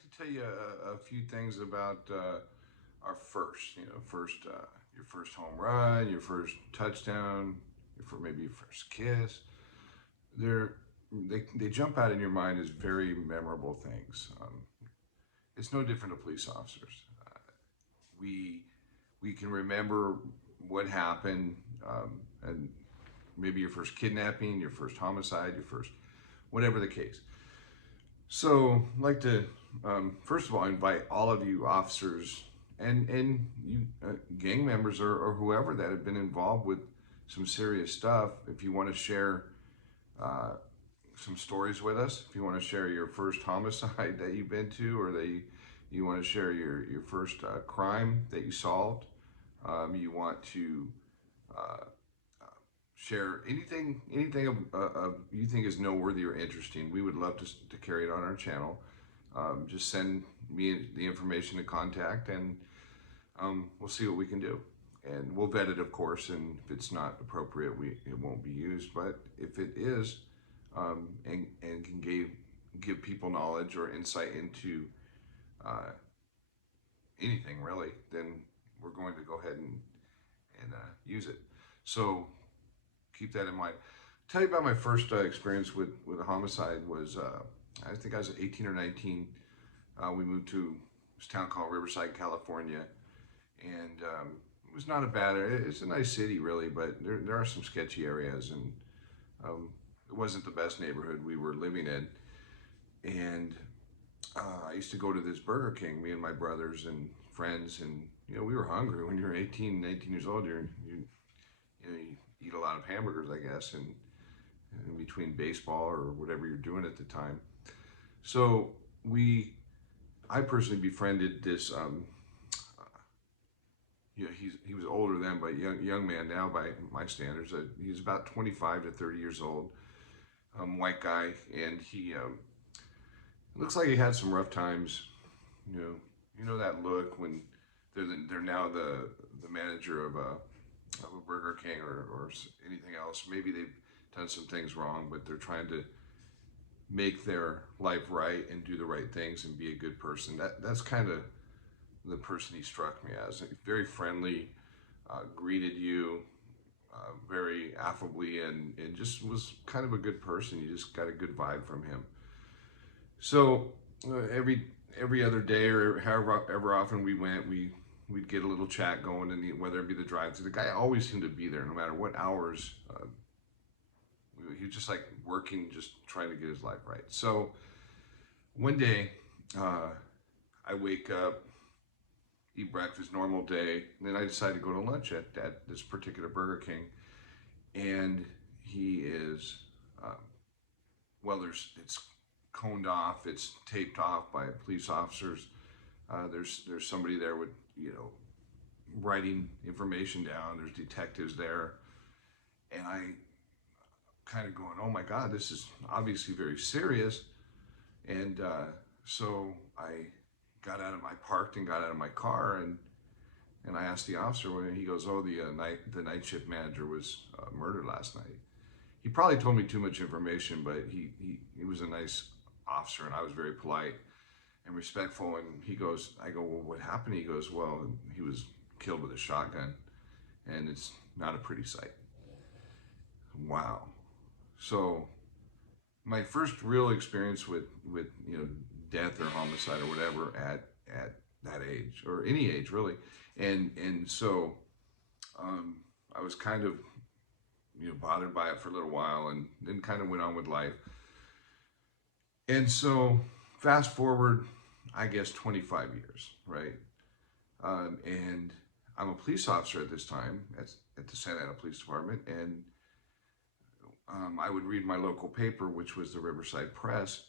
like to tell you a few things about our first, your first home run, your first touchdown, maybe your first kiss. They're, they jump out in your mind as very memorable things. It's no different to police officers. We we can remember what happened, and maybe your first kidnapping, your first homicide, your first whatever the case. So, I'd like to first of all invite all of you officers and you gang members or whoever that have been involved with some serious stuff. If you want to share uh, some stories with us, if you want to share your first homicide that you've been to, or that you want to share your first crime that you solved, you want to uh, share anything of you think is noteworthy or interesting, we would love to carry it on our channel. Just send me the information to contact, and we'll see what we can do. And we'll vet it, of course, and if it's not appropriate, it won't be used. But if it is, and can give people knowledge or insight into uh, anything really, then we're going to go ahead and use it. So keep that in mind. Tell you about my first experience with a homicide was I think I was 18 or 19. We moved to this town called Riverside, California, and it was not a bad area. It's a nice city, really, but there are some sketchy areas, and it wasn't the best neighborhood we were living in. And I used to go to this Burger King, me and my brothers and friends, and we were hungry. When you're 18, 19 years old, you eat a lot of hamburgers, I guess, and in between baseball or whatever you're doing at the time. So I personally befriended this. He was older then, but young man now by my standards. He's about 25 to 30 years old, white guy, and he looks like he had some rough times. That look when they're now the manager of a Burger King or anything else. Maybe they've done some things wrong, but they're trying to make their life right and do the right things and be a good person. That's kind of the person he struck me as. Very friendly, greeted you very affably, and just was kind of a good person. You just got a good vibe from him. So every other day or however often we went, we'd get a little chat going, and whether it be the drive-through, the guy always seemed to be there, no matter what hours. He was just like working, just trying to get his life right. So one day, I wake up, eat breakfast, normal day, and then I decide to go to lunch at this particular Burger King, and he is, well, it's coned off, it's taped off by police officers. There's somebody there with writing information down. There's detectives there, and I kind of going, oh my God, this is obviously very serious. And so I parked and got out of my car, and I asked the officer when he goes, oh, the night shift manager was murdered last night. He probably told me too much information, but he was a nice officer, and I was very polite and respectful. And I go, well, what happened? He goes, well, he was killed with a shotgun, and it's not a pretty sight. Wow. So my first real experience with death or homicide or whatever at that age, or any age really, and so I was kind of bothered by it for a little while, and then kind of went on with life. And so fast forward, I guess 25 years, right? And I'm a police officer at this time at the Santa Ana Police Department, and I would read my local paper, which was the Riverside Press,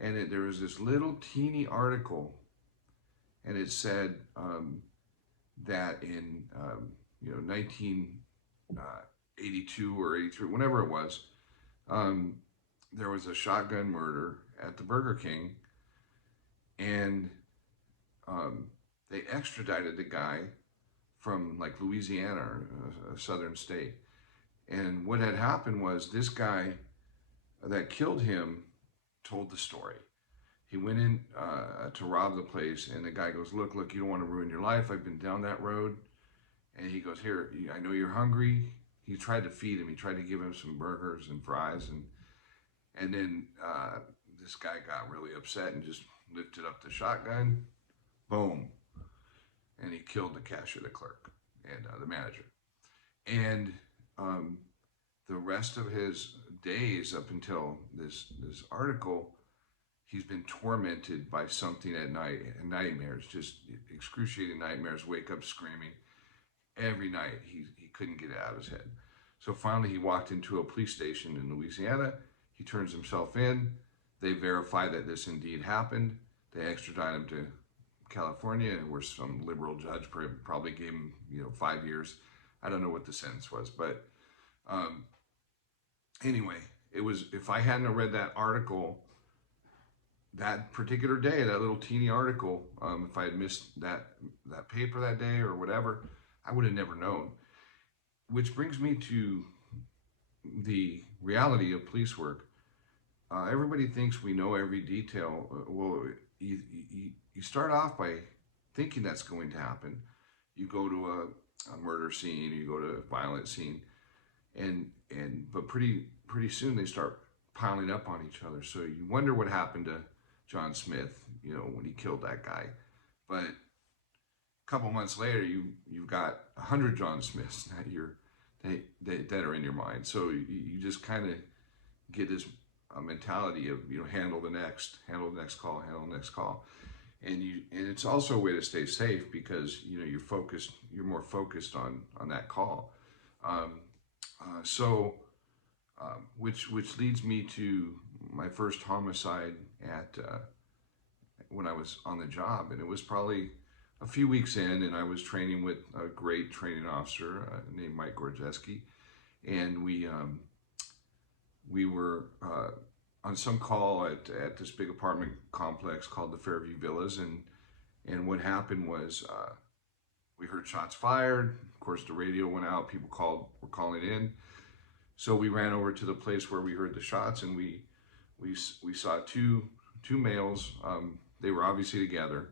and there was this little teeny article, and it said that in 1982 or 83, whenever it was, there was a shotgun murder at the Burger King, and they extradited the guy from like Louisiana, or a southern state. And what had happened was this guy that killed him told the story. He went in to rob the place, and the guy goes, look, you don't want to ruin your life. I've been down that road. And he goes, here, I know you're hungry. He tried to feed him. He tried to give him some burgers and fries. And then this guy got really upset and just lifted up the shotgun. Boom. And he killed the cashier, the clerk, and the manager. And the rest of his days up until this article, he's been tormented by something at night, nightmares, just excruciating nightmares, wake up screaming. Every night he couldn't get it out of his head. So finally he walked into a police station in Louisiana. He turns himself in. They verify that this indeed happened. They extradite him to California, where some liberal judge probably gave him 5 years. I don't know what the sentence was, but anyway, it was, if I hadn't read that article that particular day, that little teeny article, if I had missed that paper that day or whatever, I would have never known. Which brings me to the reality of police work. Everybody thinks we know every detail. Well, you start off by thinking that's going to happen. You go to a murder scene, you go to a violent scene, but pretty soon they start piling up on each other. So you wonder what happened to John Smith, when he killed that guy. But a couple months later, you've got 100 John Smiths that are in your mind. So you just kind of get this mentality of handle the next call, and it's also a way to stay safe, because you're more focused on that call. Which leads me to my first homicide when I was on the job, and it was probably a few weeks in, and I was training with a great training officer named Mike Gorzeski, and we were on some call at this big apartment complex called the Fairview Villas, and what happened was we heard shots fired. Of course, the radio went out. People were calling in, so we ran over to the place where we heard the shots, and we saw two males. They were obviously together.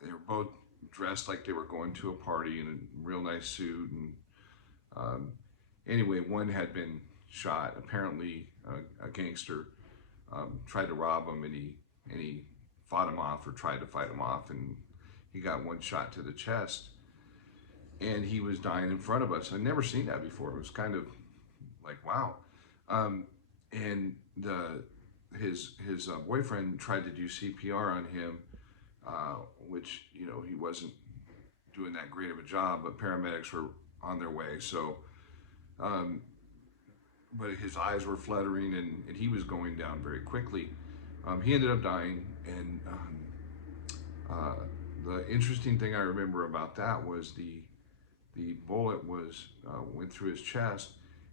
They were both dressed like they were going to a party in a real nice suit. And anyway, one had been shot. Apparently, a gangster tried to rob him, and he fought him off, or tried to fight him off, and he got one shot to the chest, and he was dying in front of us. I'd never seen that before. It was kind of like, wow. And his boyfriend tried to do CPR on him, which he wasn't doing that great of a job, but paramedics were on their way. So, but his eyes were fluttering, and he was going down very quickly. He ended up dying, and the interesting thing I remember about that was the bullet went through his chest,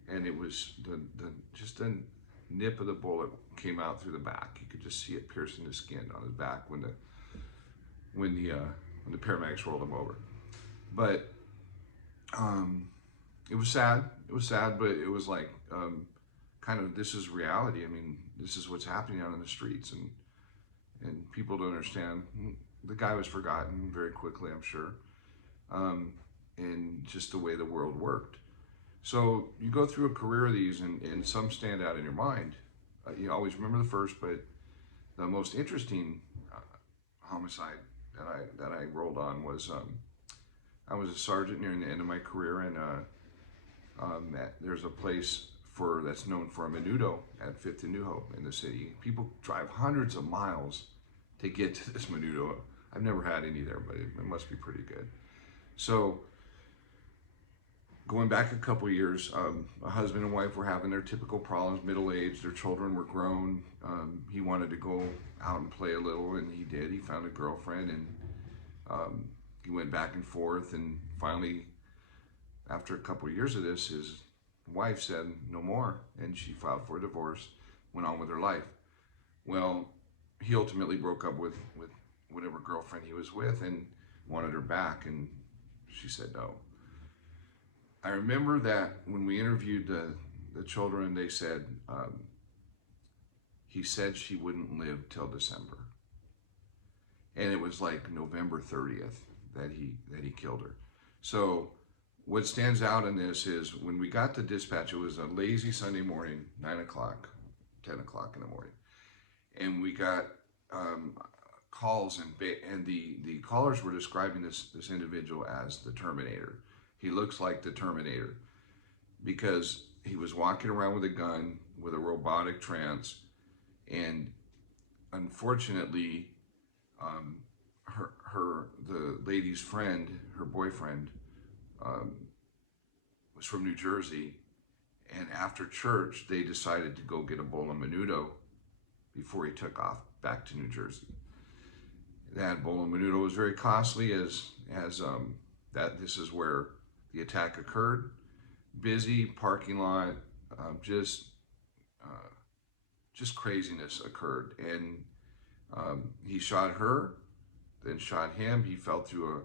and it was just the nip of the bullet came out through the back. You could just see it piercing the skin on his back when the paramedics rolled him over. But it was sad. It was sad, but it was like kind of, this is reality. I mean, this is what's happening out in the streets, and people don't understand. The guy was forgotten very quickly, I'm sure, and just the way the world worked. So you go through a career of these, and some stand out in your mind. You always remember the first, but the most interesting homicide that I rolled on was I was a sergeant near the end of my career, and there's a place that's known for a menudo at 5th and New Hope in the city. People drive hundreds of miles to get to this menudo. I've never had any there, but it must be pretty good. So going back a couple years, a husband and wife were having their typical problems, middle-aged, their children were grown. He wanted to go out and play a little, and he did. He found a girlfriend, and he went back and forth, and finally, after a couple of years of this, his wife said no more, and she filed for a divorce, went on with her life. Well, he ultimately broke up with whatever girlfriend he was with and wanted her back, and she said no. I remember that when we interviewed the children, they said he said she wouldn't live till December. And it was like November 30th that he killed her. So what stands out in this is when we got the dispatch, it was a lazy Sunday morning, 9 o'clock, 10 o'clock in the morning. And we got calls, and the callers were describing this individual as the Terminator. He looks like the Terminator because he was walking around with a gun, with a robotic trance, and unfortunately, the lady's friend, her boyfriend, was from New Jersey, and after church, they decided to go get a bowl of menudo before he took off back to New Jersey. That bowl of menudo was very costly, as that this is where the attack occurred. Busy parking lot, just craziness occurred, and he shot her, then shot him. He fell through a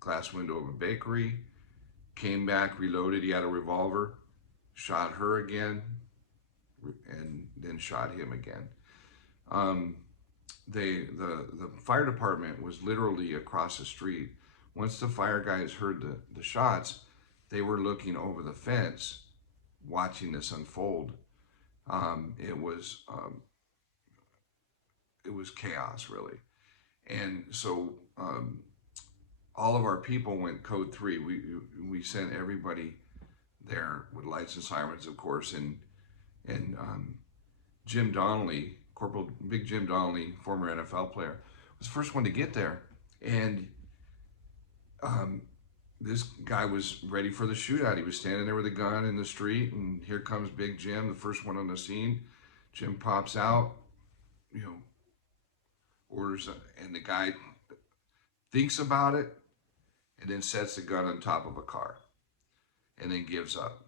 glass window of a bakery, came back, reloaded. He had a revolver, shot her again, and then shot him again. The fire department was literally across the street. Once the fire guys heard the shots, they were looking over the fence, watching this unfold. It was chaos, really. And so all of our people went code 3. We sent everybody there with lights and sirens, of course, and Jim Donnelly, Big Jim Donnelly, former NFL player, was the first one to get there. And this guy was ready for the shootout. He was standing there with a gun in the street, and here comes Big Jim, the first one on the scene. Jim pops out, orders, and the guy thinks about it, and then sets the gun on top of a car, and then gives up.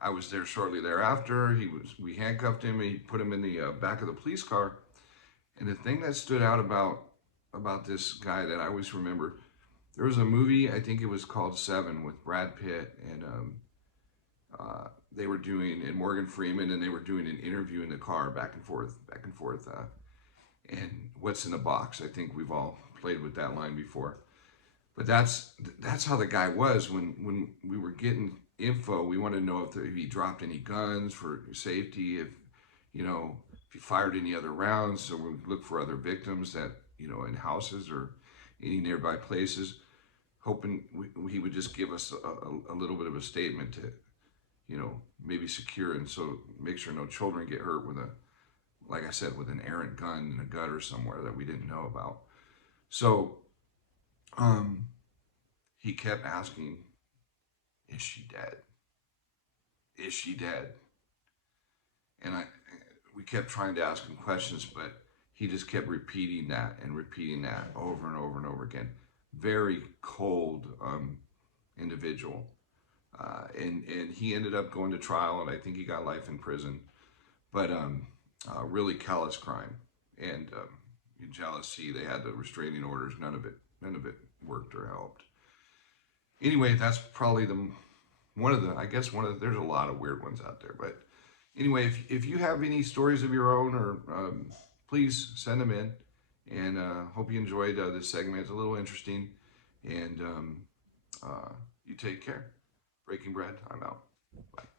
I was there shortly thereafter. We handcuffed him. He put him in the back of the police car. And the thing that stood out about this guy that I always remember, there was a movie, I think it was called Seven, with Brad Pitt, and they were doing, and Morgan Freeman, and they were doing an interview in the car, back and forth. And what's in the box? I think we've all played with that line before. But that's how the guy was when we were getting info. We wanted to know if he dropped any guns for safety, if he fired any other rounds. So we look for other victims that in houses or any nearby places, hoping he would just give us a little bit of a statement to maybe secure, and so make sure no children get hurt with like I said, with an errant gun in a gutter somewhere that we didn't know about. So he kept asking, is she dead? Is she dead? And we kept trying to ask him questions, but he just kept repeating that over and over and over again. Very cold individual. And he ended up going to trial, and I think he got life in prison. But really callous crime. And jealousy, they had the restraining orders. None of it worked or helped. Anyway, that's probably there's a lot of weird ones out there. But anyway, if you have any stories of your own, or please send them in. And hope you enjoyed this segment. It's a little interesting. And you take care. Breaking Bread, I'm out. Bye.